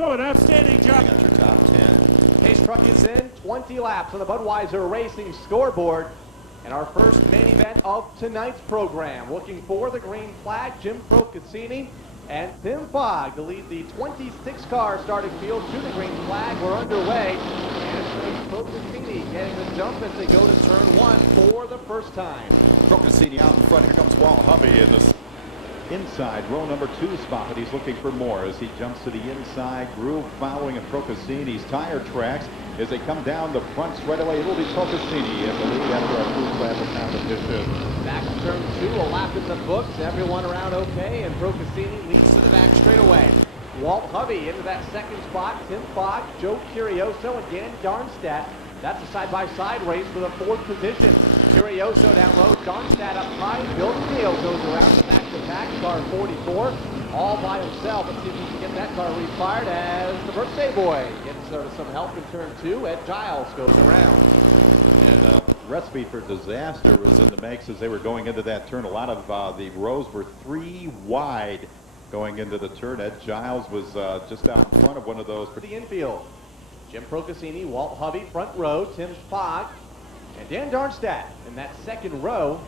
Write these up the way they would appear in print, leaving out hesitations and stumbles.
So an outstanding job. At your top 10. Pace truck is in, 20 laps on the Budweiser Racing scoreboard. And our first main event of tonight's program. Looking for the green flag, Jim Procaccini and Tim Fogg to lead the 26-car starting field to the green flag. We're underway. And Procaccini getting the jump as they go to turn one for the first time. Procaccini out in front. Here comes Walt Hovey in this inside row number 2 spot, but he's looking for more as he jumps to the inside groove, following in Procaccini's tire tracks as they come down the front straightaway. It will be Procaccini in the lead after our first lap of competition. Back to turn 2, a lap in the books, everyone around okay, and Procaccini leads to the back straightaway. Walt Hovey into that second spot, Tim Fogg, Joe Curioso, and Dan Darmstadt. That's a side-by-side race for the fourth position. Curioso down low, Darmstadt up high. Bill Neal goes around the back-to-back, car 44, all by himself. Let's see if he can get that car refired as the birthday boy gets some help in turn 2. Ed Giles goes around. And recipe for disaster was in the makes as they were going into that turn. A lot of the rows were 3 wide going into the turn. Ed Giles was just out in front of one of those. For the infield, Jim Procaccini, Walt Hovey, front row, Tim Fogg, and Dan Darmstadt in that second row.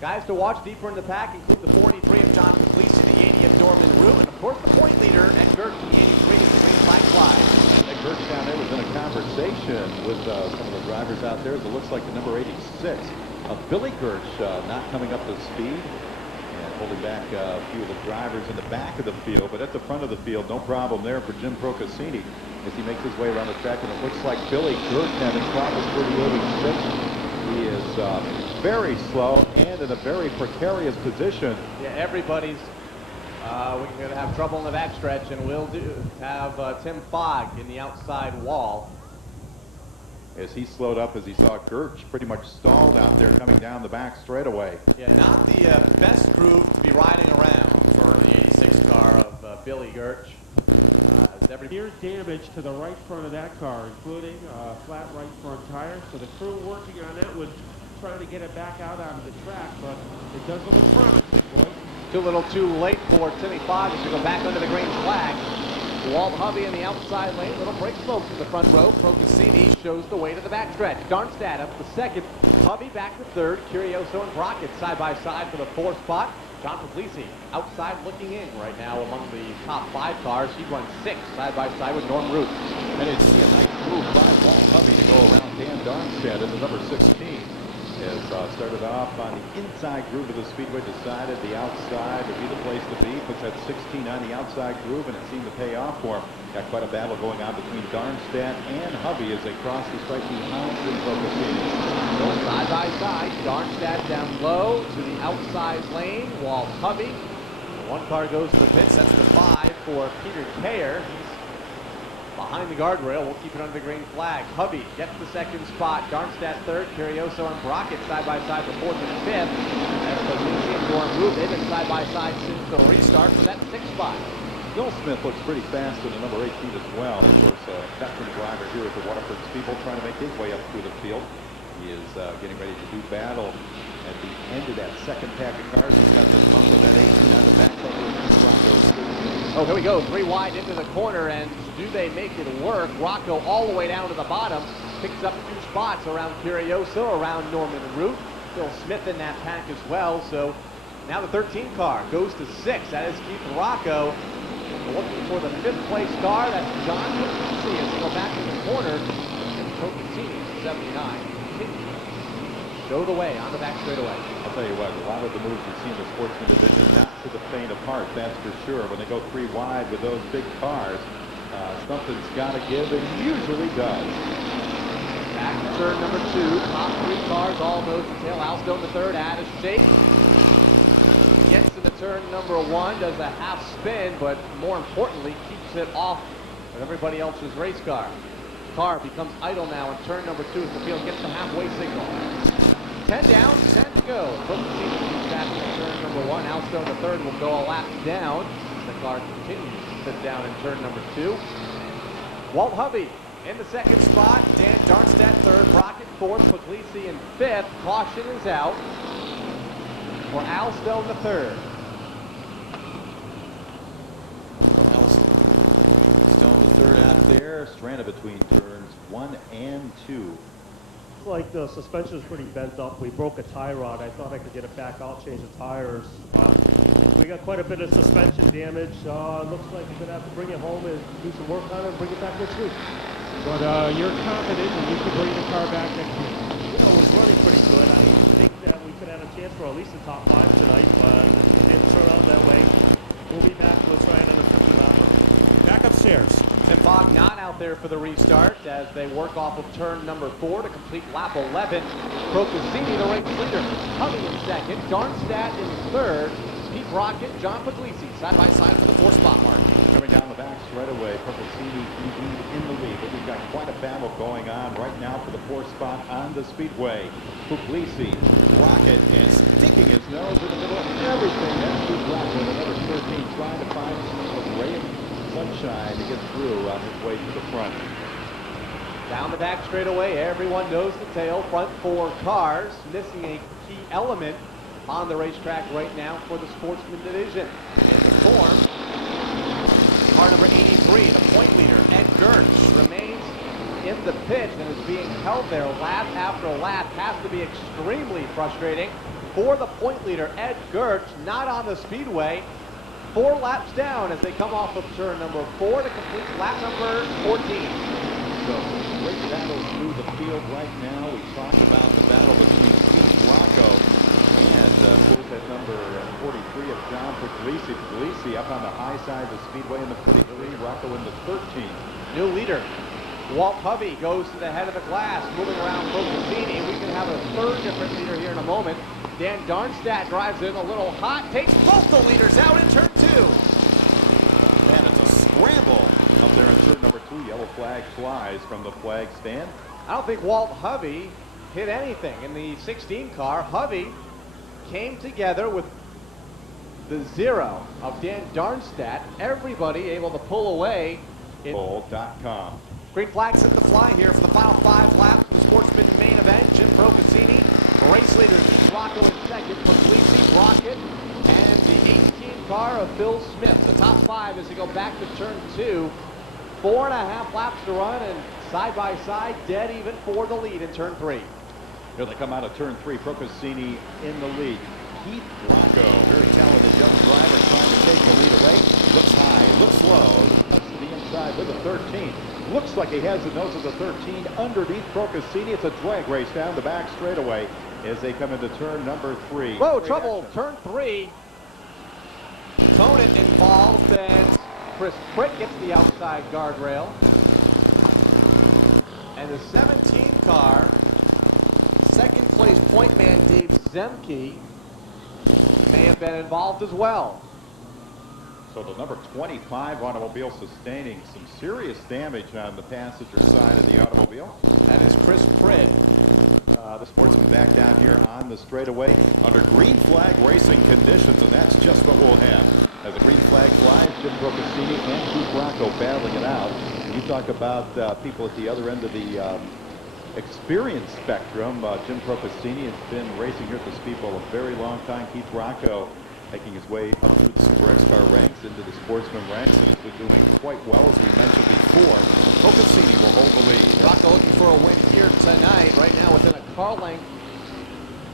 Guys to watch deeper in the pack include the 43 of John Puglisi, the 80 of Norman Root, and of course the point leader, Ed Gertz, the 83 of the green flag fly. Ed Gertz down there was in a conversation with some of the drivers out there. It looks like the number 86 of Billy Gertz not coming up to speed and holding back a few of the drivers in the back of the field, but at the front of the field, no problem there for Jim Procaccini as he makes his way around the track, and it looks like Billy Gertz having problems for the 86. He is very slow and in a very precarious position. Yeah, everybody's we're going to have trouble in the backstretch, and we'll have Tim Fogg in the outside wall. As he slowed up as he saw Gertz pretty much stalled out there coming down the back straightaway. Yeah, not the best groove to be riding around for the 86 car of Billy Gertz. Here's damage to the right front of that car, including a flat right front tire. So the crew working on that one, trying to get it back out onto the track, but it does look promising, boys. Too little too late for Timmy Fogg to go back under the green flag. Walt Hovey in the outside lane, little break slope to the front row. Procaccini shows the way to the backstretch. Darmstadt up to second, Hovey back to third, Curioso and Brockett side by side for the fourth spot. John Puglisi outside looking in right now among the top 5 cars. He runs 6 side by side with Norm Root. And it's a nice move by Walt Hovey to go around Dan Darmstadt in the number 16. Has started off on the inside groove of the speedway, decided the outside would be the place to be, puts that 16 on the outside groove, and it seemed to pay off for him. Got quite a battle going on between Darmstadt and Hovey as they cross the stripe behind the Procaccini. Going side by side, Darmstadt down low to the outside lane, Walt Hovey. One car goes to the pits, that's the 5 for Peter Kayer. Behind the guardrail, we'll keep it under the green flag. Hovey gets the second spot. Darmstadt third. Curioso and Brockett side by side for fourth and fifth. As Puglisi and Norm Root, they've been side by side since the restart for that sixth spot. Bill Smith looks pretty fast in the number 18 as well. Of course, a veteran driver here at the Waterford Speedbowl trying to make his way up through the field. He is getting ready to do battle at the end of that second pack of cars. He's got the bump of that 18 on the back of the Oh, here we go. 3 wide into the corner, and do they make it work? Rocco all the way down to the bottom. Picks up 2 spots around Curioso, around Norman Root. Phil Smith in that pack as well. So now the 13 car goes to 6. That is Keith Rocco. Looking for the 5th place car. That's John Puglisi as they go back in the corner. And Procaccini, 79. Show the way on the back straightaway. I'll tell you what, a lot of the moves you see in the sportsman division, not to the faint of heart, that's for sure. When they go 3 wide with those big cars, something's got to give, and usually does. Back to turn number 2. Top 3 cars all nose to tail. Alstone the third, out of shape. Gets into turn number 1, does a half spin, but more importantly, keeps it off of everybody else's race car. Car becomes idle now in turn number 2 as the field gets the halfway signal. 10 down, 10 to go. Procaccini back in turn number 1. Alstone the third will go a lap down. The car continues to sit down in turn number 2. Walt Hovey in the second spot. Dan Darmstadt third. Brockett fourth. Puglisi in 5th. Caution is out for Alstone the third. Stone third out there. Stranded between turns 1 and 2. Like the suspension is pretty bent up. We broke a tie rod. I thought I could get it back out, change the tires. We got quite a bit of suspension damage. Looks like we're gonna have to bring it home and do some work on it and bring it back next week. But you're confident that you can bring the car back next week. You know, it was running pretty good. I think that we could have a chance for at least the top 5 tonight, but it didn't turn out that way. We'll be back. We'll try another 50 lapper. Back upstairs. Tim Fogg not out there for the restart as they work off of turn number 4 to complete lap 11. Procaccini, the race leader, coming in second. Darmstadt in third. Pete Brockett, John Puglisi, side by side for the 4-spot mark. Coming down the back straightaway, Procaccini indeed in the lead, but we've got quite a battle going on right now for the 4th spot on the speedway. Puglisi, Brockett, and sticking his nose in the middle of everything. That's Pete Brockett, another 13, trying to find a ray of sunshine to get through on his way to the front. Down the back straightaway, everyone knows the tale. Front 4 cars, missing a key element on the racetrack right now for the Sportsman division. In the form, car number 83, the point leader, Ed Gertz, remains in the pits and is being held there lap after lap. Has to be extremely frustrating for the point leader, Ed Gertz, not on the speedway. 4 laps down as they come off of turn number 4 to complete lap number 14. So, great battle through the field right now. We talked about the battle between Pete Rocco and at number 43 of John Puglisi. Puglisi up on the high side of the speedway in the 43, Rocco in the 13. New leader, Walt Hovey, goes to the head of the glass, moving around Procaccini. We can have a third different leader here in a moment. Dan Darmstadt drives in a little hot, takes both the leaders out in turn 2. Man, it's a scramble up there in turn number 2. Yellow flag flies from the flag stand. I don't think Walt Hovey hit anything in the 16 car. Hovey came together with the 0 of Dan Darmstadt. Everybody able to pull away. Bull.com. Green flag set to fly here for the final 5 laps of the Sportsman main event. Jim Procaccini, race leaders Pete Rocco in second, Puglisi, Brockett, and the 18 car of Phil Smith. The top 5 as they go back to turn 2. 4.5 laps to run, and side by side, dead even for the lead in turn 3. Here they come out of turn 3. Procaccini in the lead. Keith Rocco, very talented young driver, trying to take the lead away. Looks high, looks low, cuts to the inside with a 13. Looks like he has the nose of the 13 underneath Procaccini. It's a drag race down the back straightaway as they come into turn number 3. Whoa, Great trouble, action. turn 3. Conant involved, and Chris Pritt gets the outside guardrail. And the 17 car, second place point man Dave Zemke, may have been involved as well. So the number 25 automobile sustaining some serious damage on the passenger side of the automobile. That is Chris Pritt. The Sportsman back down here on the straightaway under green flag racing conditions, and that's just what we'll have. As the green flag flies, Jim Procaccini and Pete Rocco battling it out. And you talk about people at the other end of the experience spectrum. Jim Procaccini has been racing here at the Speedbowl a very long time. Keith Rocco making his way up through the Super X-Car ranks into the Sportsman ranks, and has been doing quite well, as we mentioned before. Procaccini will hold the lead. Rocco looking for a win here tonight. Right now within a car length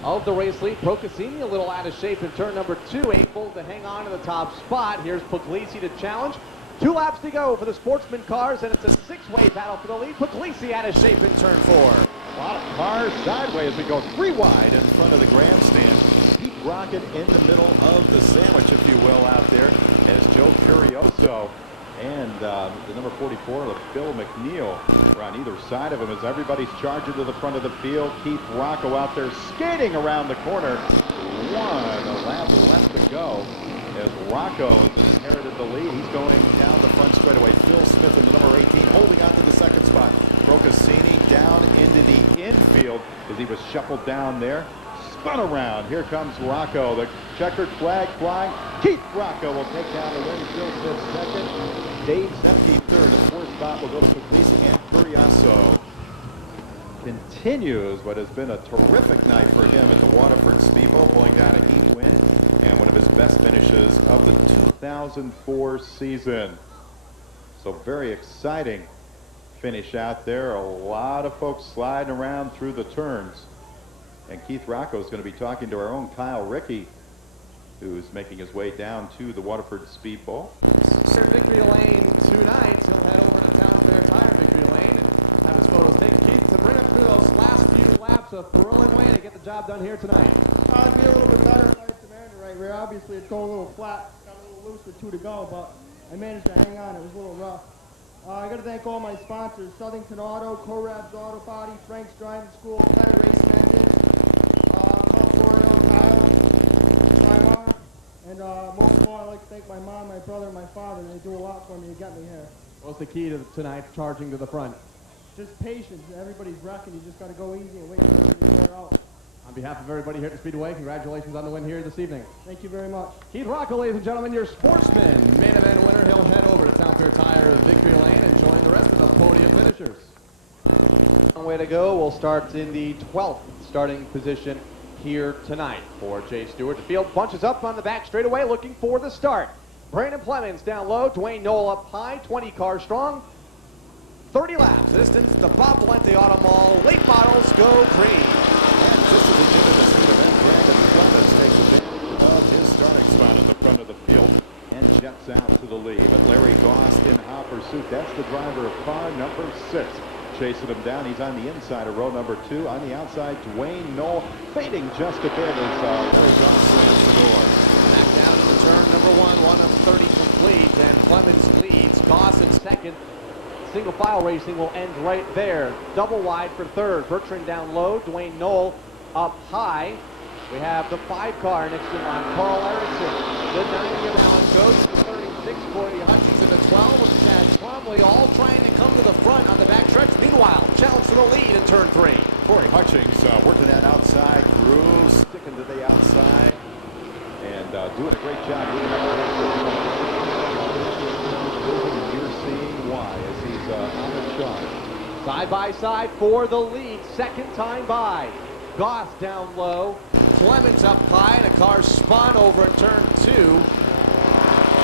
of the race lead. Procaccini a little out of shape in turn number 2, able to hang on to the top spot. Here's Puglisi to challenge. 2 laps to go for the Sportsman cars, and it's a 6-way battle for the lead. Puglisi out of shape in turn 4. A lot of cars sideways. We go 3 wide in front of the grandstand. Pete Brockett in the middle of the sandwich, if you will, out there, as Joe Curioso and the number 44, Bill McNeil, are on either side of him as everybody's charging to the front of the field. Keith Rocco out there skating around the corner. 1 lap left to go as Rocco has inherited the lead. He's going down the front straightaway. Phil Smith in the number 18 holding on to the second spot. Procaccini down into the infield as he was shuffled down there. Spun around. Here comes Rocco. The checkered flag flying. Keith Rocco will take down the win. Phil Smith second. Dave Zemke third. The 4th spot will go to Puglisi and Curioso. Continues what has been a terrific night for him at the Waterford Speedbowl, pulling down a heat win and one of his best finishes of the 2004 season. So very exciting finish out there. A lot of folks sliding around through the turns. And Keith Rocco is going to be talking to our own Kyle Rickey, who's making his way down to the Waterford Speedbowl. Sir, Victory Lane tonight. He'll head over to Town Fair Tire Victory Lane and have his photos taken. Keith, to bring up through those last few laps, a thrilling way to get the job done here tonight. I'd be a little bit better if I had Commander right rear. Obviously, it's going a little flat, got a little loose with 2 to go, but I managed to hang on. It was a little rough. I got to thank all my sponsors: Southington Auto, Corab's Auto Body, Frank's Driving School, Better Racing Engines, Waterford, Kyle, Simon, and most of all, I'd like to thank my mom, my brother, and my father. They do a lot for me to get me here. What's the key to tonight, charging to the front? Just patience. Everybody's wrecking. You just got to go easy and wait for everybody to wear out. On behalf of everybody here at the Speedway, congratulations on the win here this evening. Thank you very much. Keith Rocco, ladies and gentlemen, your sportsman. Main event winner. He'll head over to Town Fair Tire Victory Lane and join the rest of the podium finishers. Long way to go. We'll start in the 12th starting position here tonight for Jay Stewart. The field bunches up on the back straightaway looking for the start. Brandon Plemons down low. Dwayne Knoll up high. 20 cars strong. 30 laps. Distance, the Bob Valente Auto Mall. Late models go green. And just at the end of the speed event, Brandon Plemons takes advantage of his starting spot at the front of the field and jets out to the lead. But Larry Goss in hot pursuit. That's the driver of car number 6. Chasing him down. He's on the inside of row number 2. On the outside, Dwayne Knoll fading just a bit as Larry Goss slams the door. Back down to the turn number 1 of 30 complete, and Plemons leads. Goss in second. Single file racing will end right there. Double wide for third. Bertrand down low. Dwayne Knoll up high. We have the 5 car next in line. Carl Erickson. The 90 of Alan Coates. The 36, Corey Hutchinson. The 12 of Chad Trombley. All trying to come to the front on the back stretch. Meanwhile, challenge for the lead in turn 3. Corey Hutchings working that outside groove, sticking to the outside, and doing a great job leading up the You're seeing why as he's on the charge. Side by side for the lead. Second time by. Goss down low. Clemens up high, and a car spun over in turn 2.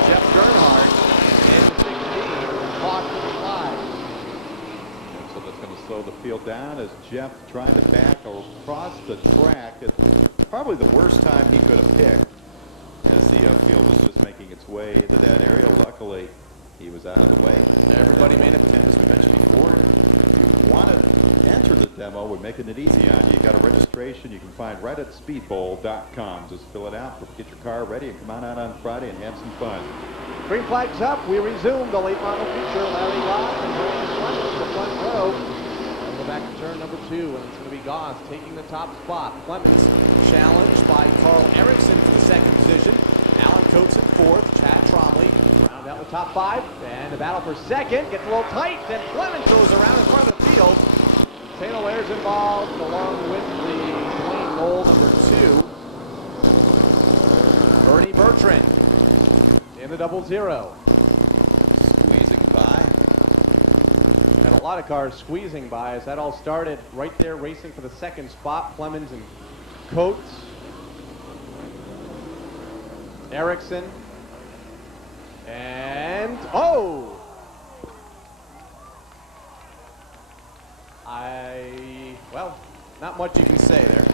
Jeff Gernhardt in the 16. Caution 5. And so that's going to slow the field down as Jeff trying to back across the track at probably the worst time he could have picked as the field was just making its way into that area. Luckily, he was out of the way. Everybody made it. As we mentioned before, if you want to enter the demo, we're making it easy on you. You got a registration you can find right at speedbowl.com. Just fill it out, get your car ready, and come on Friday and have some fun. Green flags up. We resume the late model feature. Larry Goss and Brandon Plemons, the front row. We'll go back to turn number 2, and it's going to be Goss taking the top spot. Plemons challenged by Carl Erickson for the second position. Alan Coates in 4th. Chad Trombley round out the top 5. And the battle for second gets a little tight. Then Plemons goes around in front of the field. Taylor Ware's involved along with the Dwayne Knoll number 2. Bernie Bertrand in the 00. Squeezing by. And a lot of cars squeezing by as that all started right there racing for the second spot. Plemons and Coates. Erickson. And, oh! Well, not much you can say there.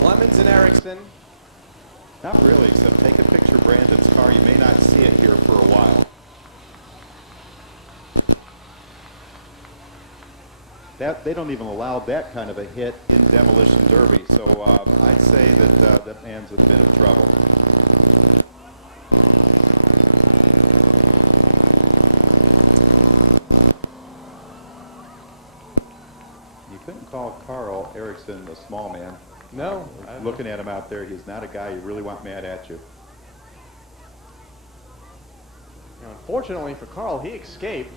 Plemons and Erickson. Not really, except take a picture of Brandon's car. You may not see it here for a while. They don't even allow that kind of a hit in Demolition Derby, so I'd say that that man's in a bit of trouble. You couldn't call Carl Erickson a small man. No. Looking at him out there, he's not a guy you really want mad at you. Unfortunately for Carl, he escaped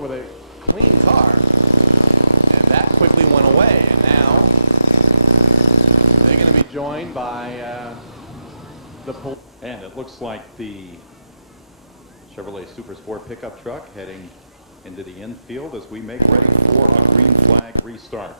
with a clean car, and that quickly went away. And now they're going to be joined by the police. And it looks like the Chevrolet Super Sport pickup truck heading into the infield as we make ready for a green flag restart.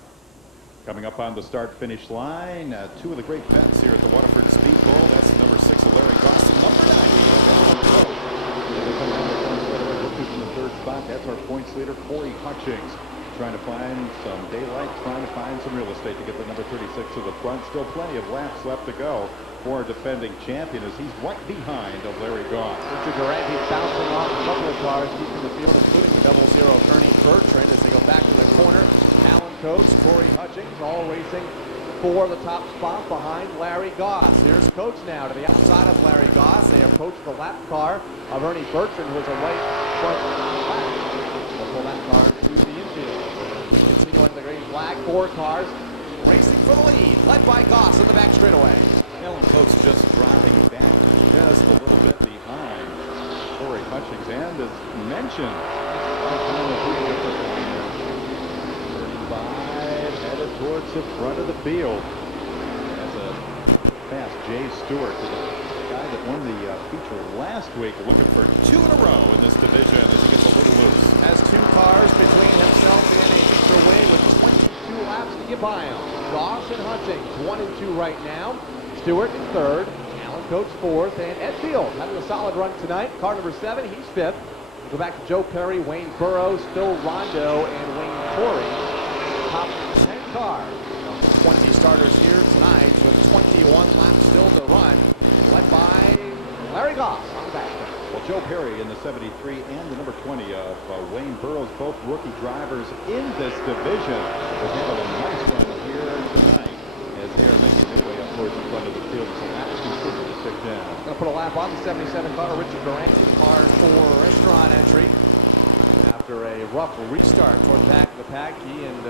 Coming up on the start-finish line, two of the great vets here at the Waterford Speedbowl. That's number 6, Larry Goss, and number 9, they come down the front straight away, looking from the third spot. That's our points leader, Corey Hutchings, trying to find some daylight, trying to find some real estate to get the number 36 to the front. Still plenty of laps left to go for our defending champion as he's right behind of Larry Goss. Richard Durante bouncing off a couple of cars keeping the field, including the 00 Ernie Bertrand as they go back to the corner. Alan Coates, Corey Hutchings, all racing for the top spot behind Larry Goss. Here's Coates now to the outside of Larry Goss. They approach the lap car of Ernie Bertrand, who is a right front lap. They'll pull that car to the infield. Continue on the green flag. 4 cars racing for the lead, led by Goss in the back straightaway. Alan Coates just dropping back just a little bit behind Corey Hutchings, and as mentioned, 35 headed towards the front of the field. That's a fast Jay Stewart, the guy that won the feature last week, looking for 2 in a row in this division as he gets a little loose. Has 2 cars between himself and a extra win with 22 laps to get by him. Goss and Hutchings, 1 and 2 right now. Stewart in 3rd, Alan Coates 4th, and Ed Field having a solid run tonight. Car number 7, he's 5th. We'll go back to Joe Perry, Wayne Burrows, Phil Rondo, and Wayne Corey. Top 10 cars. 20 starters here tonight with 21 laps still to run, led by Larry Goss on the back. Well, Joe Perry in the 73 and the number 20 of Wayne Burrows, both rookie drivers in this division, are having a nice run here tonight as they are making their way up towards the front of the field. So laps continue to tick down. Going to put a lap on the 77 car, Richard Durante, car for restaurant entry. After a rough restart toward the back of the pack, he and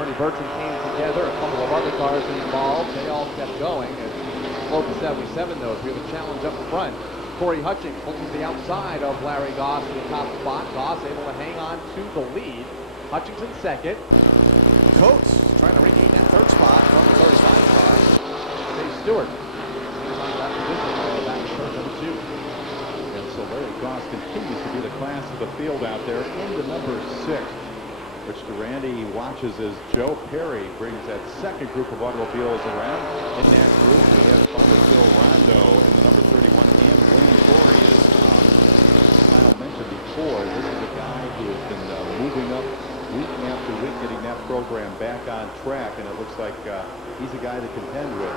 Ernie Bertrand came together. A couple of other cars involved. They all kept going. Slow to 77, though, as we have a challenge up front. Corey Hutchings pulling to the outside of Larry Goss in the top spot. Goss able to hang on to the lead. Hutchings in 2nd. Coates trying to regain that 3rd spot from the 35 car. Jay Stewart is on that position. Back to turn number 2. And so Larry Goss continues to be the class of the field out there in the number 6. Rich Durante watches as Joe Perry brings that second group of automobiles around. In that group, we have Father Phil Rondo and the number 31 and Wayne Corey. As I mentioned before, this is a guy who has been moving up week after week, getting that program back on track, and it looks like he's a guy to contend with.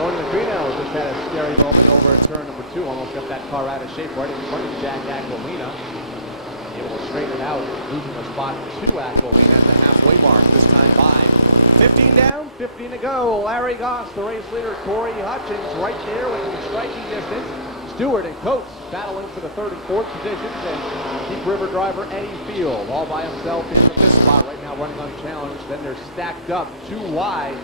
Tony Macrino just had a scary moment over at turn number 2. Almost got that car out of shape right in front of Jack Aquilina. Able to straighten it out, losing a spot to Aquilina at the halfway mark this time by. 15 down, 15 to go. Larry Goss, the race leader. Corey Hutchings right there within striking distance. Stewart and Coates battling for the 3rd and 4th positions, and Deep River driver Eddie Field all by himself in the 5th spot right now, running unchallenged. Then they're stacked up 2 wide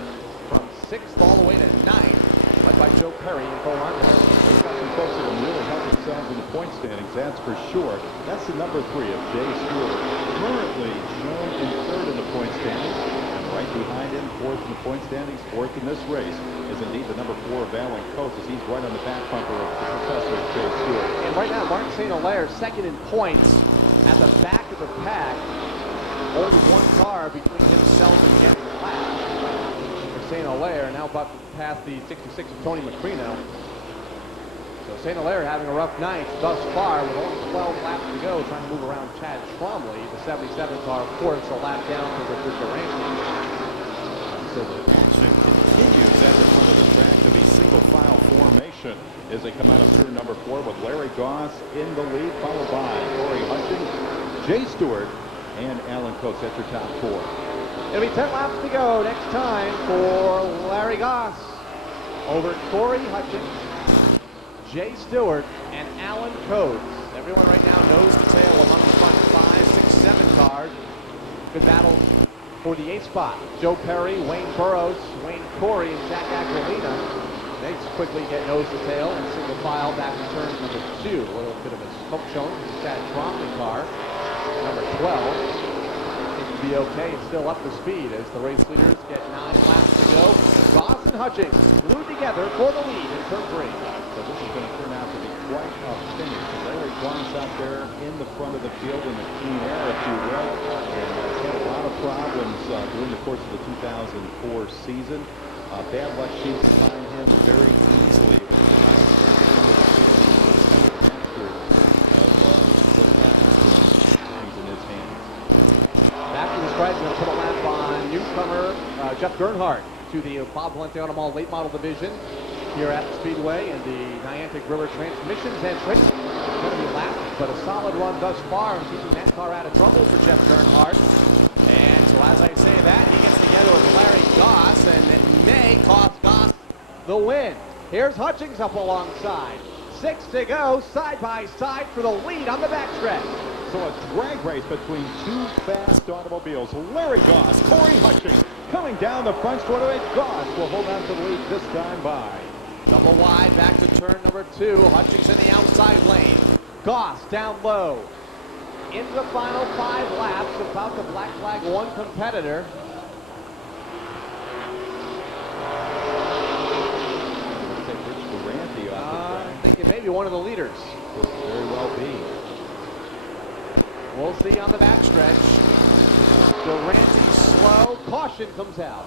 from 6th all the way to 9th, led by Joe Perry and Phil Rondo. They've got some folks that will really help themselves in the point standings, that's for sure. That's the number 3 of Jay Stewart, currently shown in 3rd in the point standings. And right behind him, 4th in the point standings, 4th in this race, is indeed the number 4 of Alan Coates, as he's right on the back bumper of the professor Jay Stewart. And right now, Martin St. Hilaire, 2nd in points at the back of the pack. Only 1 car between himself and getting last. St. Hilaire now about past the 66 of Tony Macrino. So St. Hilaire having a rough night thus far with only 12 laps to go, trying to move around Chad Trombley. The 77 car, of course, a lap down to Richard Durante. So the action continues at the front of the track to be single file formation as they come out of turn number 4 with Larry Goss in the lead, followed by Corey Hutchings, Jay Stewart, and Alan Coates at your top 4. It'll be 10 laps to go next time for Larry Goss over Corey Hutchings, Jay Stewart, and Alan Coates. Everyone right now nose to tail among the front 5, 6, 7 cars. Good battle for the 8th spot. Joe Perry, Wayne Burrows, Wayne Corey, and Jack Aquilina. They quickly get nose to tail and single file back to turn number 2. A little bit of a smoke showing from the Chad Trombley car, number 12. Be okay and still up to speed as the race leaders get 9 laps to go. Goss and Hutchings glued together for the lead in turn 3. So this is going to turn out to be quite a finish. Larry Goss out there in the front of the field in the clean air, if you will, and has had a lot of problems during the course of the 2004 season. Bad luck sheets find him very easily. Things in his hands. Back to the stripe, going to put a lap on newcomer Jeff Gernhardt to the Bob Valente Automall late model division here at the Speedway in the Niantic River Transmissions and Tricks. It's going to be lapped, but a solid run thus far and keeping that car out of trouble for Jeff Gernhardt. And so as I say that, he gets together with Larry Goss, and it may cost Goss the win. Here's Hutchings up alongside. 6 to go, side by side for the lead on the backstretch. So a drag race between two fast automobiles. Larry Goss, Corey Hutchings coming down the front straightaway. Goss will hold on to the lead this time by. Double wide, back to turn number 2. Hutchings in the outside lane. Goss down low. Into the final 5 laps, about to black flag one competitor. I'm thinking maybe one of the leaders. Could very well be. We'll see on the backstretch. Durante slow. Caution comes out.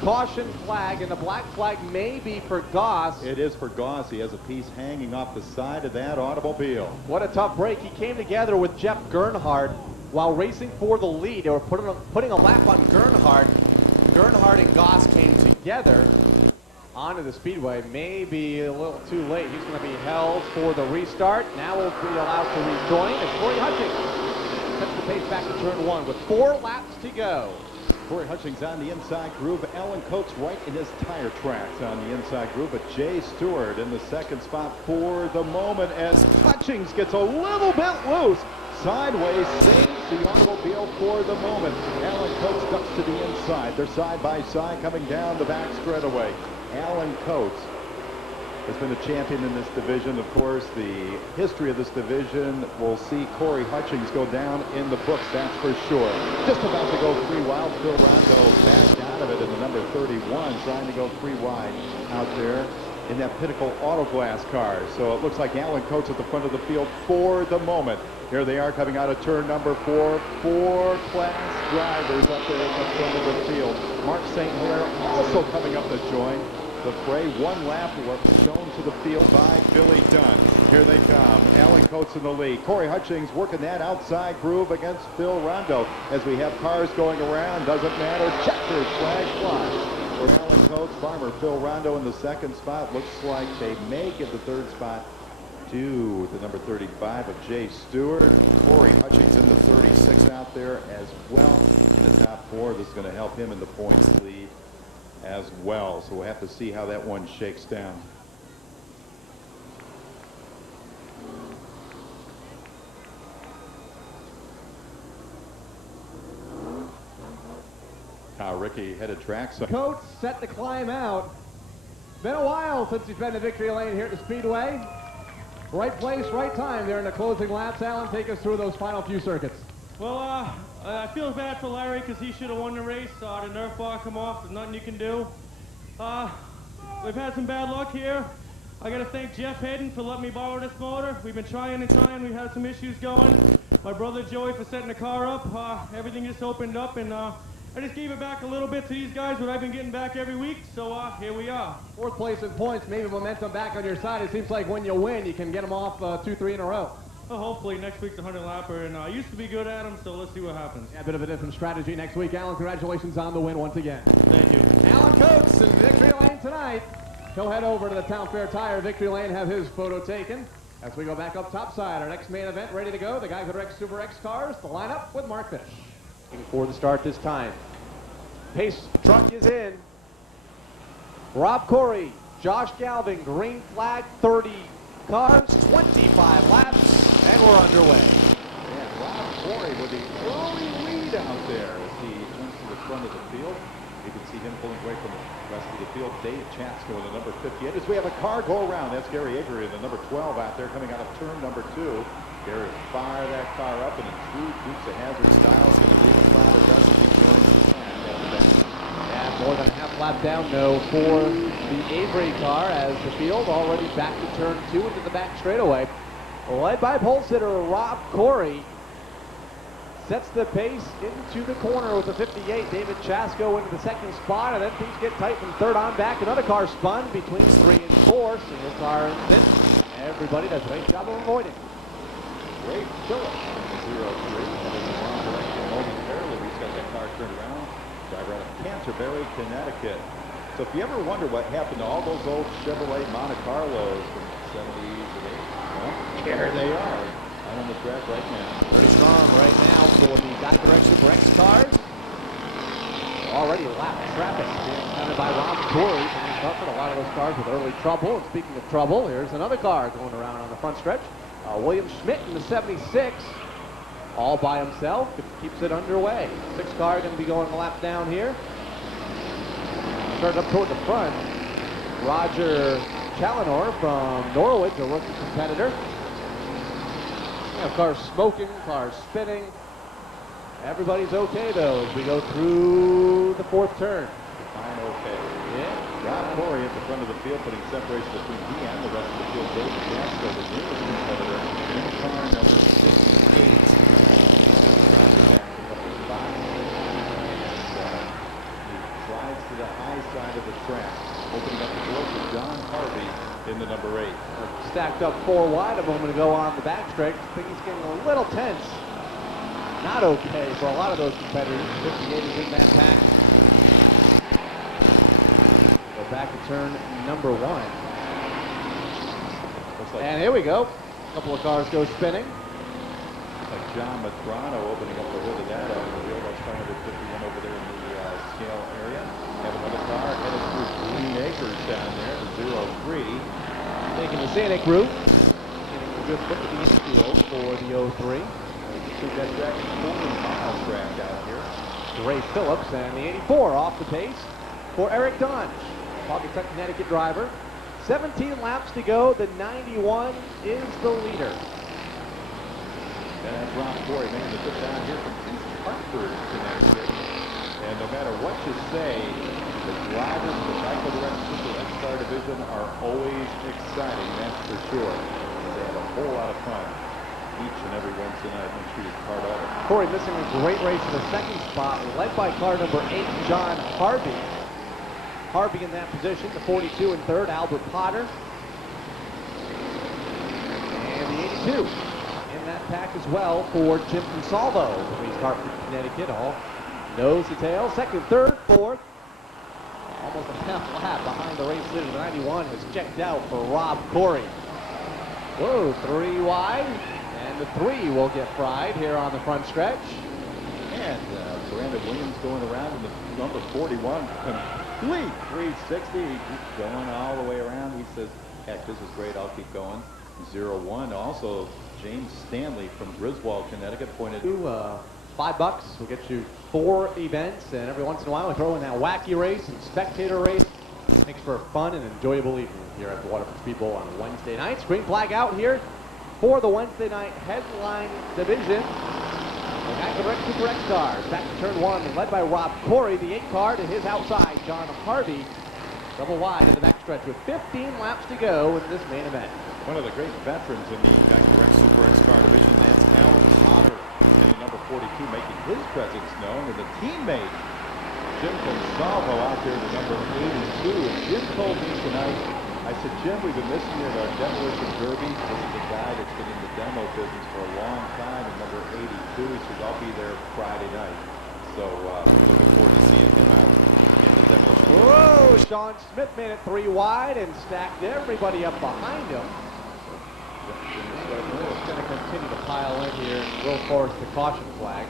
Caution flag, and the black flag may be for Goss. It is for Goss. He has a piece hanging off the side of that automobile. What a tough break. He came together with Jeff Gernhardt while racing for the lead. They were putting a lap on Gernhardt. Gernhardt and Goss came together onto the speedway. Maybe a little too late. He's going to be held for the restart. Now we'll be allowed to rejoin as Corey Hutchings sets the pace back to turn 1 with 4 laps to go. Corey Hutchings on the inside groove. Alan Coates right in his tire tracks on the inside groove. But Jay Stewart in the second spot for the moment as Hutchings gets a little bit loose. Sideways saves the automobile for the moment. Alan Coates ducks to the inside. They're side by side coming down the back straightaway. Alan Coates has been a champion in this division. Of course, the history of this division will see Corey Hutchings go down in the books, that's for sure. Just about to go 3 wide. Phil Rondo backed out of it in the number 31, trying to go 3 wide out there in that Pinnacle Auto Glass car. So it looks like Alan Coates at the front of the field for the moment. Here they are coming out of turn number 4. 4 class drivers up there at the front of the field. Mark St. Hilaire also coming up to join the fray. 1 lap shown to the field by Billy Dunn. Here they come. Alan Coates in the lead. Corey Hutchings working that outside groove against Phil Rondo. As we have cars going around, doesn't matter. Checkers flag flies for Alan Coates. Farmer Phil Rondo in the second spot. Looks like they may give the third spot to the number 35 of Jay Stewart. Corey Hutchings in the 36 out there as well in the top 4. This is going to help him in the points lead as well. So we'll have to see how that one shakes down. Kyle Rickey headed track. So Coates set to climb out. Been a while since he's been to victory lane here at the Speedway. Right place, right time there in the closing laps. Alan, take us through those final few circuits. Well, I feel bad for Larry because he should have won the race. The Nerf bar come off. There's nothing you can do. We've had some bad luck here. I got to thank Jeff Hayden for letting me borrow this motor. We've been trying and trying. We've had some issues going. My brother Joey for setting the car up. Everything just opened up, and I just gave it back a little bit to these guys, but I've been getting back every week, so here we are. 4th place in points, maybe momentum back on your side. It seems like when you win, you can get them off 2-3 in a row. Well, hopefully next week's a 100-lapper, and I used to be good at them, so let's see what happens. Yeah, a bit of a different strategy next week. Alan, congratulations on the win once again. Thank you. Alan Coates in victory lane tonight. He'll head over to the Town Fair Tire victory lane, have his photo taken. As we go back up topside, our next main event ready to go. The guys at Rex Super X cars, the lineup with Mark Fish. Looking for the start this time. Pace truck is in. Rob Corey, Josh Galvin, green flag, 30 cars, 25 laps, and we're underway. and Rob Corey with the early lead out there as he turns to the front of the field. You can see him pulling away from the rest of the field. Dave Chatsko in the number 58. As we have a car go around, that's Gary Avery in the number 12 out there coming out of turn number 2. Gary will fire that car up in a true Dukes of Hazzard style. It's going to leave a cloud of dust as he joins the pack after that. And more than a half lap down, though, for the Avery car as the field already back to turn 2 into the back straightaway. Led by pole sitter Rob Corey. sets the pace into the corner with the 58. David Chasko into the second spot, and then things get tight from third on back. Another car spun between 3 and 4. Single car in fifth. Everybody does a great job of avoiding. Ray Phillips, 0-3, headed in the wrong direction momentarily. He's got that car turned around. Driver out of Canterbury, Connecticut. So if you ever wonder what happened to all those old Chevrolet Monte Carlos from the 70s and 80s, well, here they are out on the track right now. Pretty strong right now for the Guy Direct Super X cars. Already lap traffic being counted by Rob Corey from Waterford. A lot of those cars with early trouble. And speaking of trouble, here's another car going around on the front stretch. William Schmidt in the 76, all by himself, keeps it underway. 6 car going to be going a lap down here. Started up toward the front. Roger Challenor from Norwich, a rookie competitor. Cars smoking, cars spinning. Everybody's okay though as we go through the 4th turn. Fine, okay. Yeah. Rob Corey at the front of the field, putting separation between he and the rest of the field. David Castro, the newest competitor, in car number 68. He slides to the high side of the track, opening up the door for John Harvey in the number 8. Stacked up 4 wide a moment ago on the backstretch. I think he's getting a little tense. Not okay for a lot of those competitors. 58 is in that pack. Go back to turn number 1. Looks like, And here we go. A couple of cars go spinning. looks like John Matrano opening up the hood of that automobile. That's car number 51 over there in the scale area. Have another car headed through Green Acres down there, the 03. Taking the scenic route. Getting a good look at the infield for the 03. That track, 40-mile track out here. Ray Phillips and the 84 off the pace for Eric Dunge, Pawcatuck, Connecticut driver. 17 laps to go. The 91 is the leader. And that's Rob Corey making the trip down here from East Hartford, Connecticut. And no matter what you say, the drivers of the Geico Direct Super X-Star division are always exciting, that's for sure. They have a whole lot of fun each and every Wednesday night. Make sure you card out. Corey missing a great race in the second spot, led by car number 8, John Harvey. Harvey in that position, the 42 in third, Albert Potter. And the 82 in that pack as well for Jim Consalvo from East Hartford, Connecticut. All nose to tail, second, third, fourth. Almost a half lap behind the race leader. The 91 has checked out for Rob Corey. Whoa, 3 wide. And the 3 will get fried here on the front stretch. And Brandon Williams going around in the number 41. Complete 360. He keeps going all the way around. He says, heck, this is great. I'll keep going. 0-1. Also, James Stanley from Griswold, Connecticut, pointed $5 will get you 4 events, and every once in a while we throw in that wacky race and spectator race. Makes for a fun and enjoyable evening here at the Waterford Speedbowl on Wednesday night. Green flag out here for the Wednesday night headline division. The Geico Direct Super X cars back to turn 1, led by Rob Corey, the 8 car to his outside, John Harvey. Double wide in the backstretch with 15 laps to go in this main event. one of the great veterans in the Geico Direct Super X-Car division. That's Al Potter in the number 42, making his presence known, and the teammate Jim Consalvo out there, the number 82. And Jim told me tonight, I said, Jim, we've been missing you at our demolition derby. This is a guy that's been in the demo business for a long time, and number 82. He says, I'll be there Friday night. So looking forward to seeing him out in the demolition derby. Whoa! Sean Smith made it 3 wide and stacked everybody up behind him. It's going to continue to pile in here. Will force the caution flag.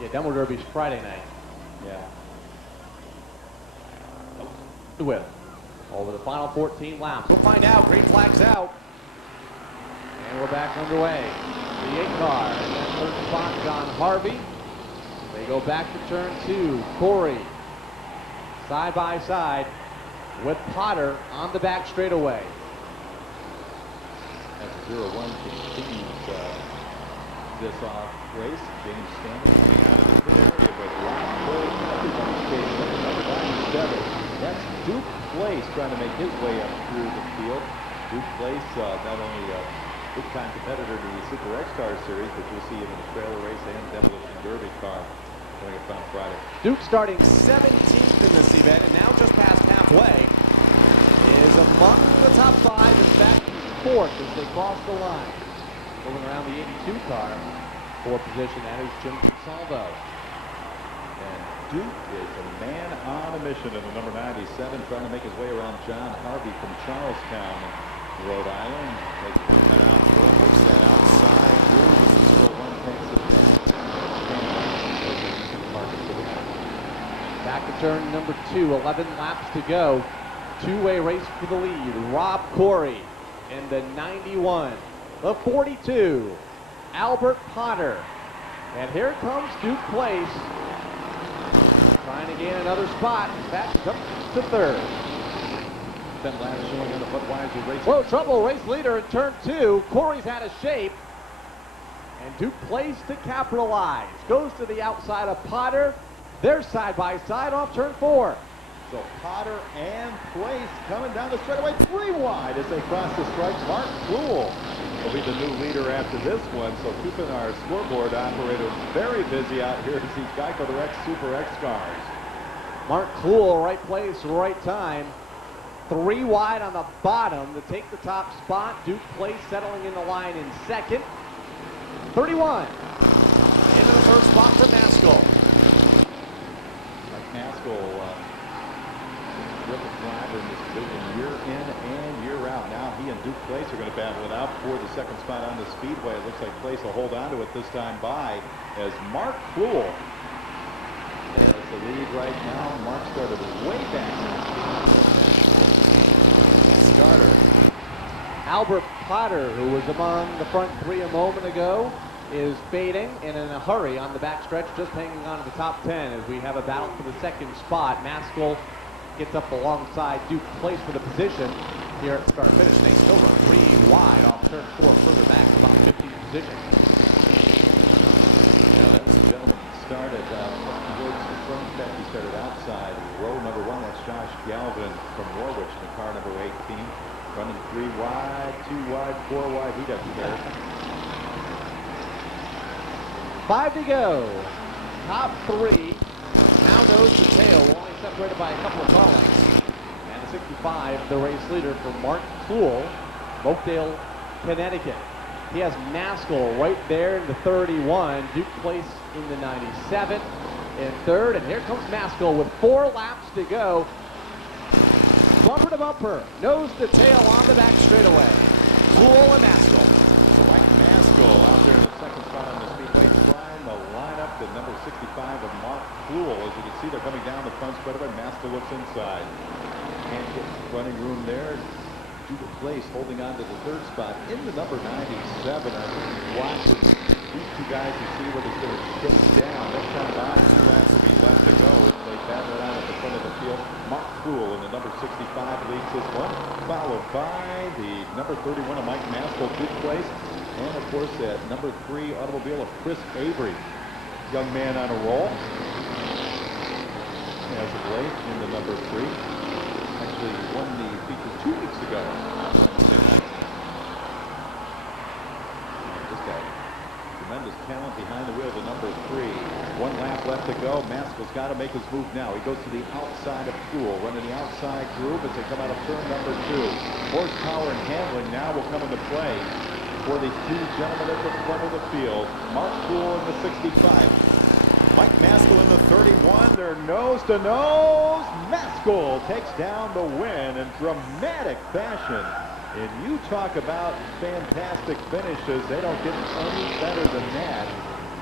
Yeah, demo derby's Friday night. Yeah. The whip over the final 14 laps. We'll find out. Green flag's out. And we're back underway. The 8 car. And then third spot, John Harvey. They go back to turn 2. Corey side by side with Potter on the back straightaway. As 0-1 continues this race, James Stanley coming out of the pit area with Rob Corey. Everybody's chasing up number 97. That's Duke Place trying to make his way up through the field. Duke Place not only big-time competitor to the Super X-Car Series, but you'll see him in the trailer race and Demolition Derby car coming up on Friday. Duke starting 17th in this event, and now just past halfway, is among the top 5. In fact, 4th as they cross the line. Moving around the 82 car for position, that is Jim Consalvo. And Duke is a man on a mission in the number 97, trying to make his way around John Harvey from Charlestown, Rhode Island. Takes one cut out, works that outside. Groove is the 1 takes it back. Back to turn number 2, 11 laps to go. Two-way race for the lead. Rob Corey in the 91. The 42, Albert Potter. And here comes Duke Place. Trying to gain another spot. Back up to 3rd. Ben Lattimer showing in the Budweiser race. Whoa, trouble. Race leader in turn 2. Corey's out of shape. And Duke Place to capitalize. Goes to the outside of Potter. They're side by side off turn 4. So Potter and Place coming down the straightaway 3 wide as they cross the stripe. Mark Poole will be the new leader after this one. So keeping our scoreboard operator very busy out here as these Geico Direct Super X cars. Mark Kluhl, right place, right time. 3 wide on the bottom to take the top spot. Duke Place settling in the line in 2nd. 31. Into the 1st spot for Maskell. Mike Maskell, terrific driver in this division year in and year out. Now he and Duke Place are going to battle it out for the 2nd spot on the speedway. It looks like Place will hold on to it this time by as Mark Kluhl has the lead right now. Mark started way back. Starter. Albert Potter, who was among the front 3 a moment ago, is fading and in a hurry on the back stretch, just hanging on to the top 10 as we have a battle for the 2nd spot. Maskell gets up alongside Duke Place for the position here at the start finish. They still run 3 wide off turn 4, further back, about 15 position. Yeah, that gentleman started towards the front deck. He started outside row number 1. That's Josh Galvin from Norwich in the car number 18. Running 3 wide, 2 wide, 4 wide. He doesn't care. 5 to go. Top 3. Now nose to tail, only separated by a couple of car lengths. And the 65, the race leader for Mark Kluhl, Oakdale, Connecticut. He has Maskell right there in the 31. Duke Place in the 97 in 3rd. And here comes Maskell with 4 laps to go. Bumper to bumper, nose to tail on the back straightaway. Kluhl and Maskell. So Mike Maskell out there in the 2nd spot on the speedway, trying to line up the number 65 of Mark Kluhl. As you can see, they're coming down the front straightaway. Maskell looks inside. Can't get running room there. Duke Place holding on to the 3rd spot in the number 97. I think watching these 2 guys to see what is going to shake down. Next time by 2 laps will be left to go as they battle it out at the front of the field. Mark Kluhl in the number 65 leads this one, followed by the number 31 of Mike Maskell, Duke Place, and of course that number 3 automobile of Chris Avery. Young man on a roll. As of late in the number 3. Actually won the feature 2 weeks ago on Wednesday night. Just got tremendous talent behind the wheel, the number 3. 1 lap left to go. Maskell's got to make his move now. He goes to the outside of Kluhl, running the outside groove as they come out of turn number 2. Horsepower and handling now will come into play for these 2 gentlemen at the front of the field. Mark Kluhl in the 65. Mike Maskell in the 31, they're nose to nose. Maskell takes down the win in dramatic fashion. And you talk about fantastic finishes, they don't get any better than that.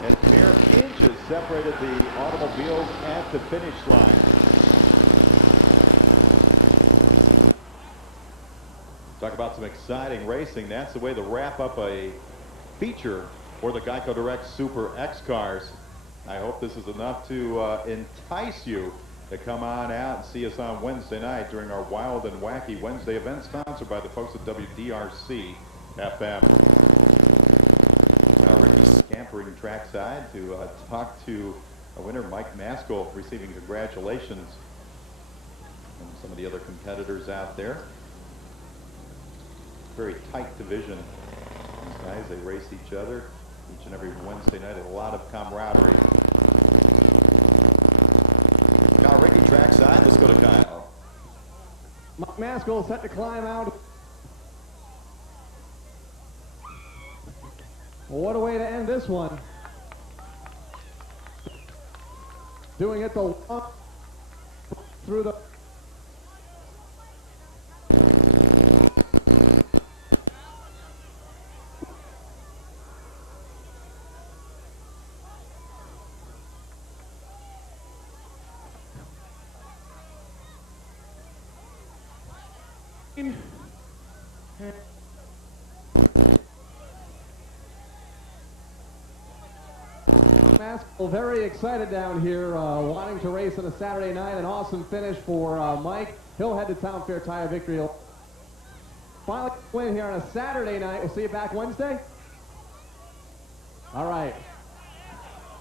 And mere inches separated the automobiles at the finish line. Talk about some exciting racing. That's the way to wrap up a feature for the Geico Direct Super X cars. I hope this is enough to entice you to come on out and see us on Wednesday night during our Wild and Wacky Wednesday event, sponsored by the folks at WDRC FM. Now Ricky scampering trackside to talk to a winner, Mike Maskell, receiving congratulations from some of the other competitors out there. Very tight division These guys, they race each other each and every Wednesday night. A lot of camaraderie. Kyle Ricky trackside. Let's go to Kyle. Mike Maskell set to climb out. Well, what a way to end this one. Doing it the long through the Maskell very excited down here, wanting to race on a Saturday night. An awesome finish for Mike. He'll head to Town Fair Tire Victory. Finally win here on a Saturday night. We'll see you back Wednesday. All right.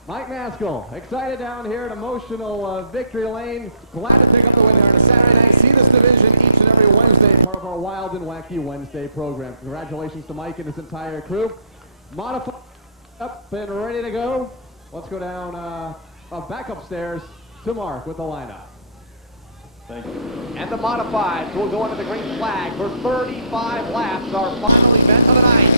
Mike Maskell, excited down here at emotional Victory Lane. Glad to pick up the win here on a Saturday night. See this division each and every Wednesday, part of our Wild and Wacky Wednesday program. Congratulations to Mike and his entire crew. Modified up and ready to go. Let's go down, back upstairs to Mark with the lineup. Thank you. And the modifieds will go under the green flag for 35 laps, our final event of the night.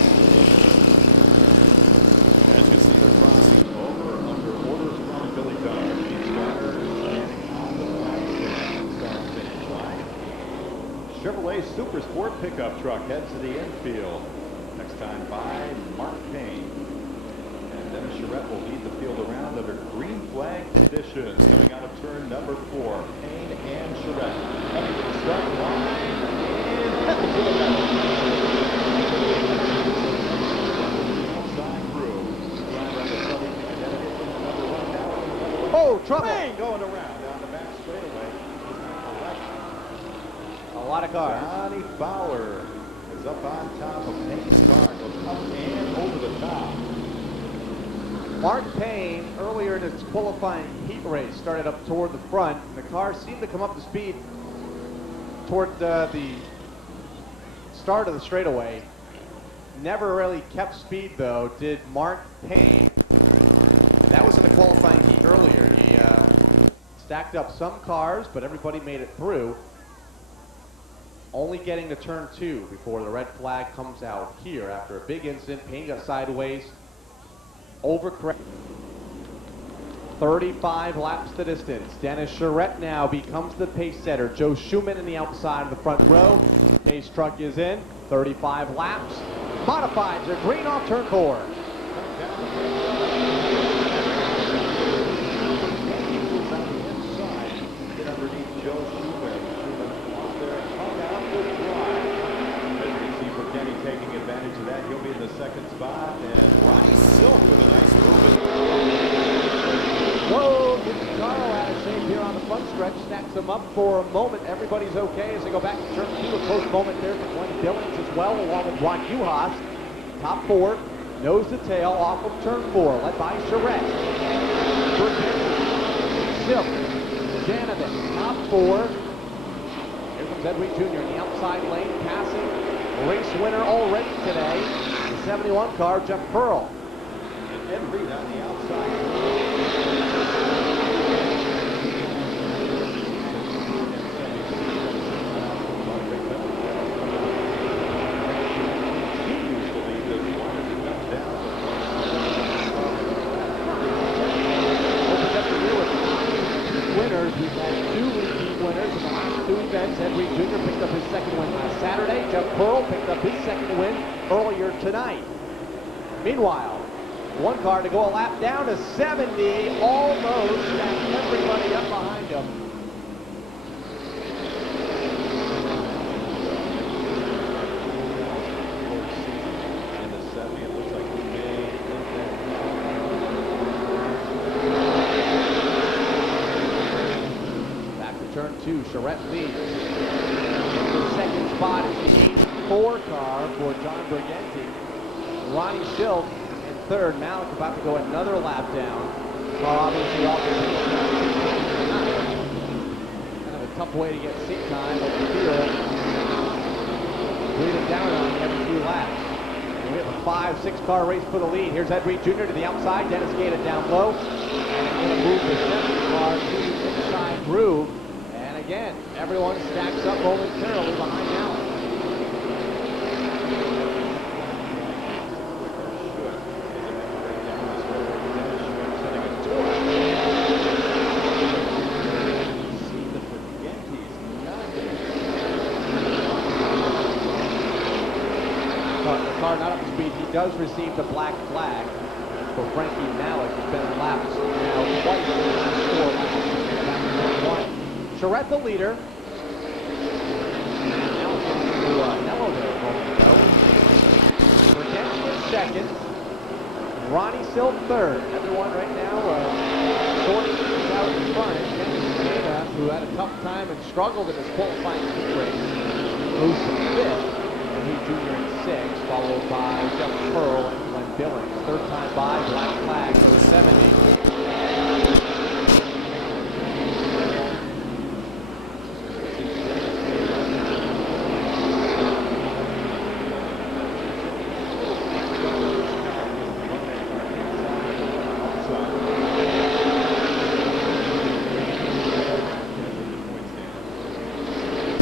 As you see, they're crossing over under orders from Billy Carr. Each driver standing on the flag start finish line. Chevrolet Super Sport pickup truck heads to the infield. Next time by Mark Payne. And Dennis Charette will lead the field around under green flag conditions. Coming out of turn number 4, Payne and Charette. Coming to the start line and pedal to the metal. Outside through. Driver on the southern identity number 1 now. Oh, trouble. Payne going around down the back straightaway. A lot of cars. Johnny Fowler is up on top of Payne's car. Goes up and over the top. Mark Payne, earlier in his qualifying heat race, started up toward the front. The car seemed to come up to speed toward the start of the straightaway. Never really kept speed, though, did Mark Payne. That was in the qualifying heat earlier. He stacked up some cars, but everybody made it through. Only getting to turn 2 before the red flag comes out here. After a big incident, Payne got sideways. Overcorrect. 35 laps the distance. Dennis Charette now becomes the pace setter. Joe Schumann in the outside of the front row. Pace truck is in. 35 laps. Modifieds are green off turn 4. Get underneath Joe Schumann. Schumann off there, hung out with drive. As we see Burgetti taking advantage of that, he'll be in the second spot. And Ronnie Silk with a nice move. Whoa, gets Carl out of shape here on the front stretch. Stacks him up for a moment. Everybody's okay as they go back to turn 2. A close moment there for Glenn Billings as well, along with Ron Uhas. Top 4, nose to tail off of turn 4, led by Charette. Burgetti, Silk, Janovic, top 4. Here comes Ed Reed Jr. in the outside lane, passing. Race winner already today, the 71 car, Jeff Pearl. Ed Reed on the outside. Winners. We've had 2 repeat winners in the last 2 events. Ed Reed Jr. picked up his second win last Saturday. Jeff Pearl picked up his second win earlier tonight. Meanwhile, 1 car to go a lap down to 70, almost stacked everybody up behind him. In the 70, it looks like he may think that. Back to turn 2, Charette leads. The second spot is the 84 car for John Briganti. Ronnie Schilt in third. Malik about to go another lap down. Car obviously off the kind of a tough way to get seat time, but the field breathing down on him every few laps. And we have a a 5-6 car race for the lead. Here's Ed Reed Jr. to the outside. Dennis Gaeta down low. And going to move the 7 car to the inside groove. And again, everyone stacks up momentarily behind Allen. Not up to speed. He does receive the black flag for Frankie Malik. He's been elapsed now twice in the last 4 laps. Charette the leader. Now it's into Nello there a moment ago. Burkett in second. Ronnie Silk third. Everyone right now sorting things out in front. Canada, who had a tough time and struggled in his qualifying heat race, moves to fifth. He Jr. in 6, followed by Jeff Pearl and Glenn Billings. Third time by, black flag, goes 70.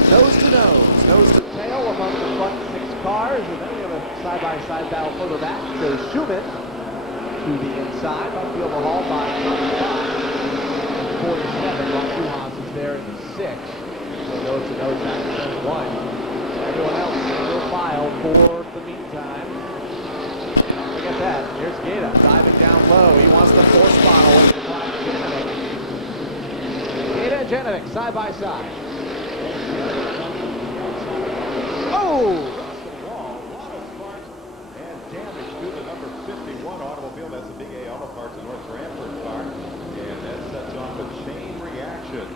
Nose to nose, nose to tail among the front 6 cars, and then we have a side-by-side battle further back. Goes Schumann to the inside, overhauled by 47. Ron Juhas is there in the 6. So nose to nose back to turn 1. Everyone else single file for the meantime. Look at that. Here's Gaeta diving down low. He wants the 4 spot away from Brian Janovic. Gaeta and Janovic side by side. Oh! The wall, a lot of sparks and damage to the number 51 automobile. That's the Big A Auto Parts in North Branford car. And that sets off a chain reaction.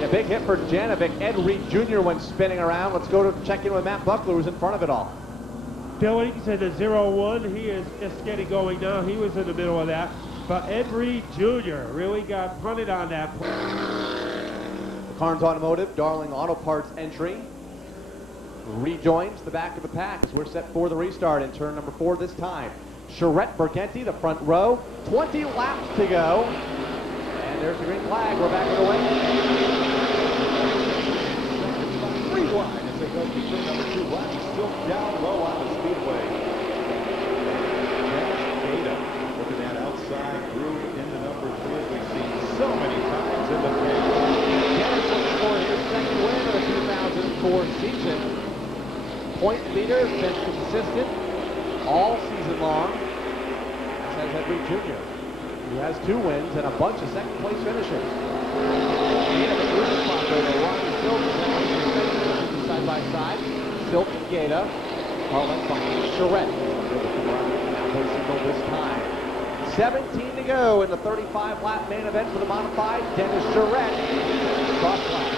Yeah, big hit for Janovic. Ed Reed Jr. went spinning around. Let's go to check in with Matt Buckler, who's in front of it all. Bill, you can say the 0-1, he is just getting going now. He was in the middle of that. But Ed Reed Jr. really got punted on that. Carnes Automotive, Darling Auto Parts entry rejoins the back of the pack as we're set for the restart in turn number 4 this time. Charette Burkenti, the front row, 20 laps to go. And there's the green flag. We're back in the way. 3 wide as they go to turn number 2. Ronnie still down low on the speedway. Gaeta looking at outside groove into number 3 as we've seen so many times in the race. Dennis looking for his second win of the 2004 season. Point leader, been consistent all season long. As has Ed Reed Jr., who has 2 wins and a bunch of second place finishes. Gaeta the losing spot over Ronnie Silk side by side. Silk and Gaeta. Harlan behind Charette. Now play signal this time. 17 to go in the 35-lap main event for the modified. Dennis Charette. Cross flag.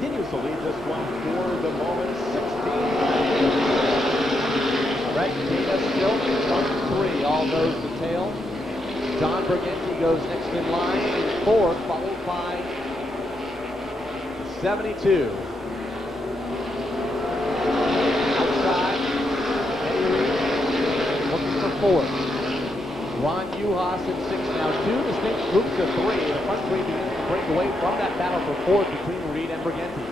Continues to lead this one for the moment. 16. Red Gaeta still front 3, all nose to tail. John Burgenti goes next in line in 4th, followed by 72. Outside, Eddie Reed looking for 4th. Ron Juhas in 6th. Now 2 distinct groups of 3. The front 3 begins to break away from that battle for 4th between Reed and Burgenti.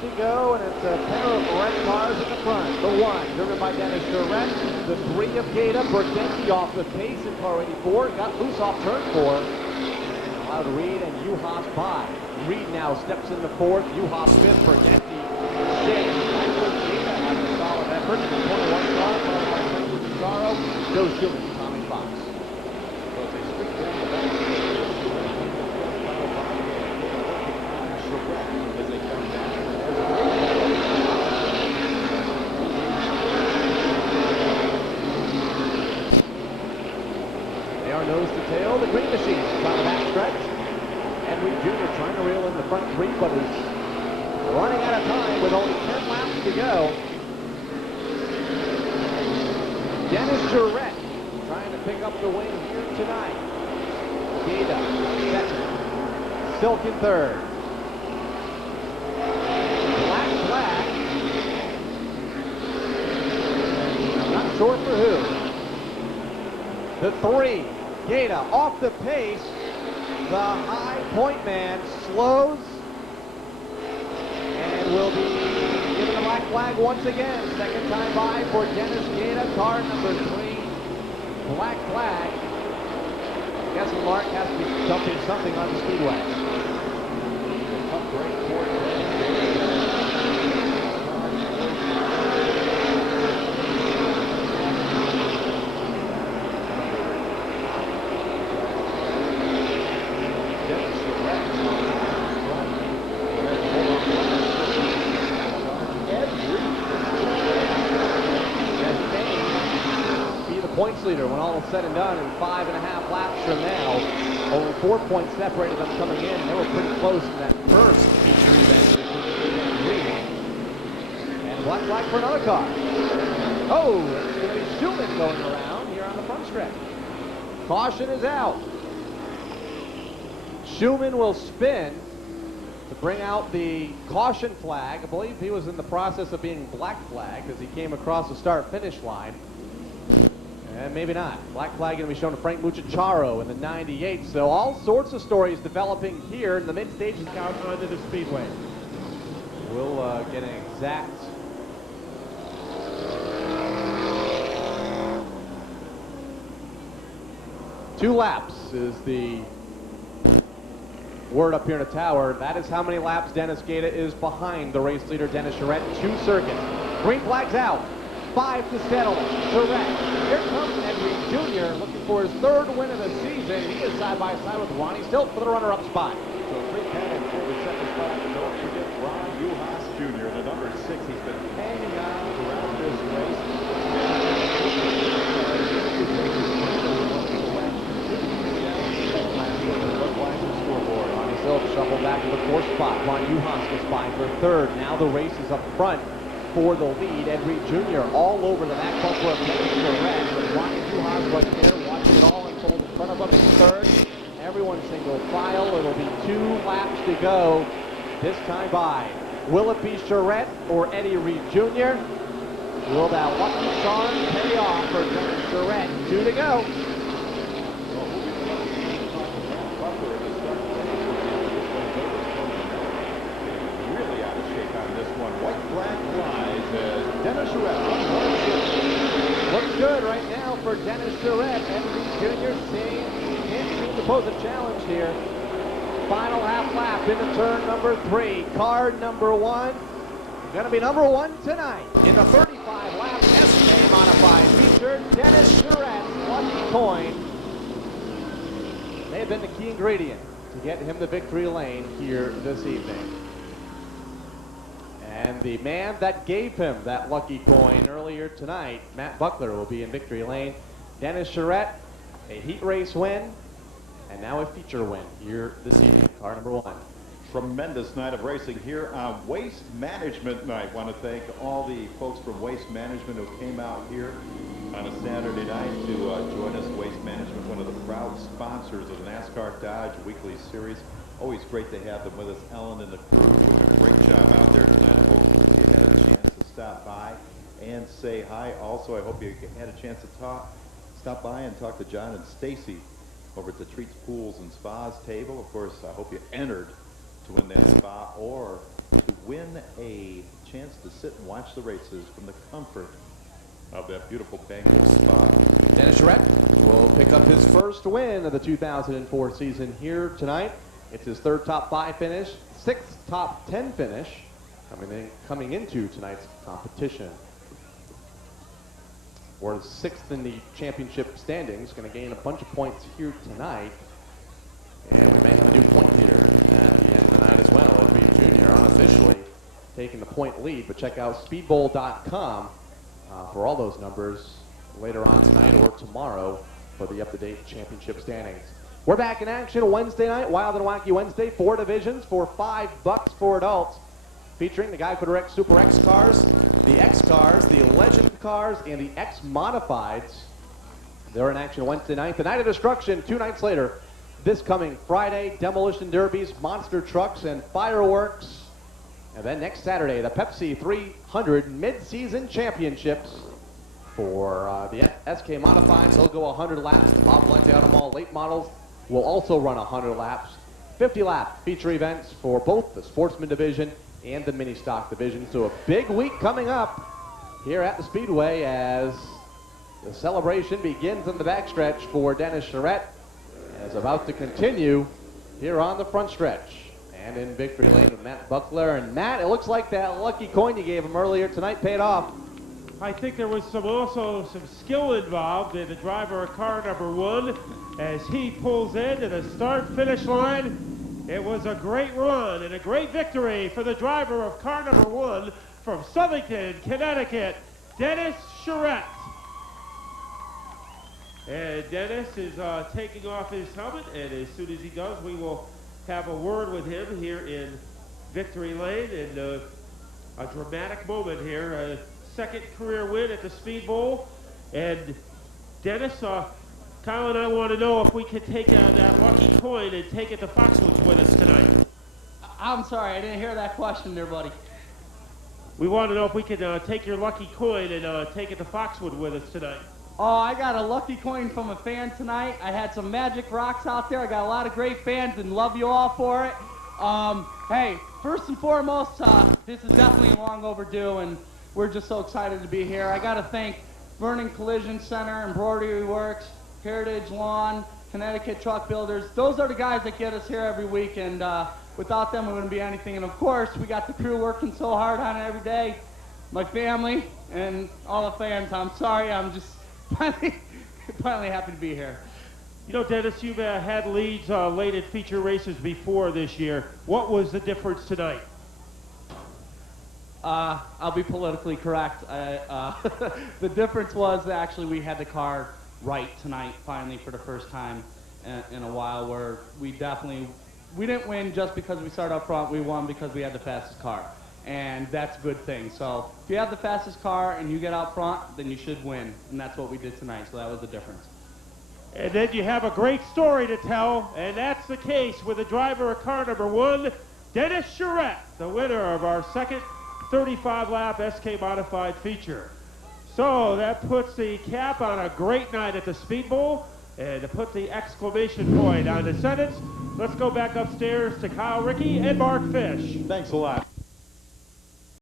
To go, and it's a pair of red cars in the front. The 1 driven by Dennis Charette. The 3 of Gaeta. Burgenti off the pace in car 84. Got loose off turn 4. Allowed Reed and Juhas by. Reed now steps into 4th. Juhas 5th. Burgenti 6th. Gaeta having a solid effort. 21 car followed by Frankie Pizarro. Joe Schumann and Tommy Fox. So as they streak down the back, as they come down. They are nose to tail. The green machine racing on the back stretch. Henry Jr. trying to reel in the front three, but is running out of time with only 10 laps to go. Dennis Charette trying to pick up the win here tonight. Gata second. Silk in third. Black flag. I'm not sure for who. The three. Gata off the pace. The high point man slows and will be given a black flag once again. Second time by for Dennis Gata, car number 3. Black flag. I guess Mark has to be dumping something on the speedway. Tough break for Points leader when all is said and done, and 5.5 laps from now. Only 4 points separated them coming in. They were pretty close in that first feature event. And black flag for another car. Oh, it's going to be Schumann going around here on the front stretch. Caution is out. Schumann will spin to bring out the caution flag. I believe he was in the process of being black flagged as he came across the start-finish line. And maybe not. Black flag going to be shown to Frank Mucciacciaro in the 98. So all sorts of stories developing here in the mid-stages. Out onto the speedway. We'll get an exact two laps is the word up here in the tower. That is how many laps Dennis Gata is behind the race leader Dennis Charette. 2 circuits. Green flag's out. 5 to settle. Charette. Here comes Henry Jr. looking for his 3rd win of the season. He is side by side with Ronnie Stilt for the runner-up spot. So 3 panic for the second spot. Don't forget Ron Juhas Jr., the number 6. He's been hanging on throughout this race. Ronnie Stilt shuffled back to the 4th spot. Ron Juhas was by for 3rd. Now the race is up front for the lead. Henry Jr. all over the back bumper of Dennis Charette. But Ronnie Juhas right there watching it all unfold in front of him in 3rd. Everyone single file. It'll be 2 laps to go this time by. Will it be Charette or Eddie Reed Jr.? Will that lucky charm pay off for Dennis Charette? 2 to go. Really out of shape on this one. White flag flies as Dennis Charette. Looks good right now for Dennis Charette. Henry Jr. can't seem to pose a challenge here. Final half lap into turn number 3. Car number 1. Going to be number 1 tonight. In the 35 lap SK modified feature, Dennis Charette, lucky coin. May have been the key ingredient to get him the victory lane here this evening. And the man that gave him that lucky coin earlier tonight, Matt Buckler, will be in victory lane. Dennis Charette, a heat race win, and now a feature win here this evening, car number 1. Tremendous night of racing here on Waste Management Night. Want to thank all the folks from Waste Management who came out here on a Saturday night to join us. Waste Management, one of the proud sponsors of the NASCAR Dodge Weekly Series. Always great to have them with us. Ellen and the crew doing a great job out there tonight. I hope you had a chance to stop by and say hi. Also, I hope you had a chance to stop by and talk to John and Stacy over at the Treats Pools and Spas table. Of course, I hope you entered to win that spa or to win a chance to sit and watch the races from the comfort of that beautiful banquet spa. Dennis Charette will pick up his first win of the 2004 season here tonight. It's his 3rd top 5 finish, 6th top 10 finish coming into tonight's competition. Or 6th in the championship standings, going to gain a bunch of points here tonight. And we may have a new point leader at the end of the night as well. It'll be Jr. unofficially taking the point lead, but check out speedbowl.com for all those numbers later on tonight or tomorrow for the up-to-date championship standings. We're back in action Wednesday night, Wild and Wacky Wednesday, 4 divisions for $5 for adults, featuring the Guy Quarter X Super X cars, the X cars, the Legend cars, and the X Modifieds. They're in action Wednesday night. The Night of Destruction, 2 nights later, this coming Friday, demolition derbies, monster trucks, and fireworks. And then next Saturday, the Pepsi 300 Mid-Season Championships for the SK Modifieds. They'll go 100 laps. The Bob Black Automall late models will also run 100 laps. 50-lap feature events for both the Sportsman Division and the Mini Stock Division. So a big week coming up here at the Speedway as the celebration begins in the backstretch for Dennis Charette and is about to continue here on the front stretch. And in victory lane with Matt Buckler. And Matt, it looks like that lucky coin you gave him earlier tonight paid off. I think there was also some skill involved in the driver of car number 1 as he pulls into the start-finish line. It was a great run and a great victory for the driver of car number 1 from Southington, Connecticut, Dennis Charette. And Dennis is taking off his helmet, and as soon as he does, we will have a word with him here in victory lane. And a dramatic moment here, a second career win at the Speedbowl. And Dennis, Kyle and I want to know if we could take that lucky coin and take it to Foxwoods with us tonight. I'm sorry, I didn't hear that question there, buddy. We want to know if we could take your lucky coin and take it to Foxwood with us tonight. Oh, I got a lucky coin from a fan tonight. I had some magic rocks out there. I got a lot of great fans and love you all for it. Hey, first and foremost, this is definitely long overdue, and we're just so excited to be here. I got to thank Vernon Collision Center, Embroidery Works, Heritage Lawn, Connecticut Truck Builders. Those are the guys that get us here every week, and without them, we wouldn't be anything. And of course, we got the crew working so hard on it every day. My family and all the fans. I'm sorry, I'm just finally happy to be here. You know, Dennis, you've had leads late at feature races before this year. What was the difference tonight? I'll be politically correct. The difference was actually we had the car right tonight, finally, for the first time in a while, where we didn't win just because we started up front. We won because we had the fastest car, and that's a good thing. So if you have the fastest car and you get out front, then you should win, and that's what we did tonight. So that was the difference. And then you have a great story to tell, and that's the case with the driver of car number 1, Dennis Charette, the winner of our second 35-lap SK Modified feature. So that puts the cap on a great night at the Speedbowl, and to put the exclamation point on the sentence, let's go back upstairs to Kyle Rickey and Mark Fish. Thanks a lot.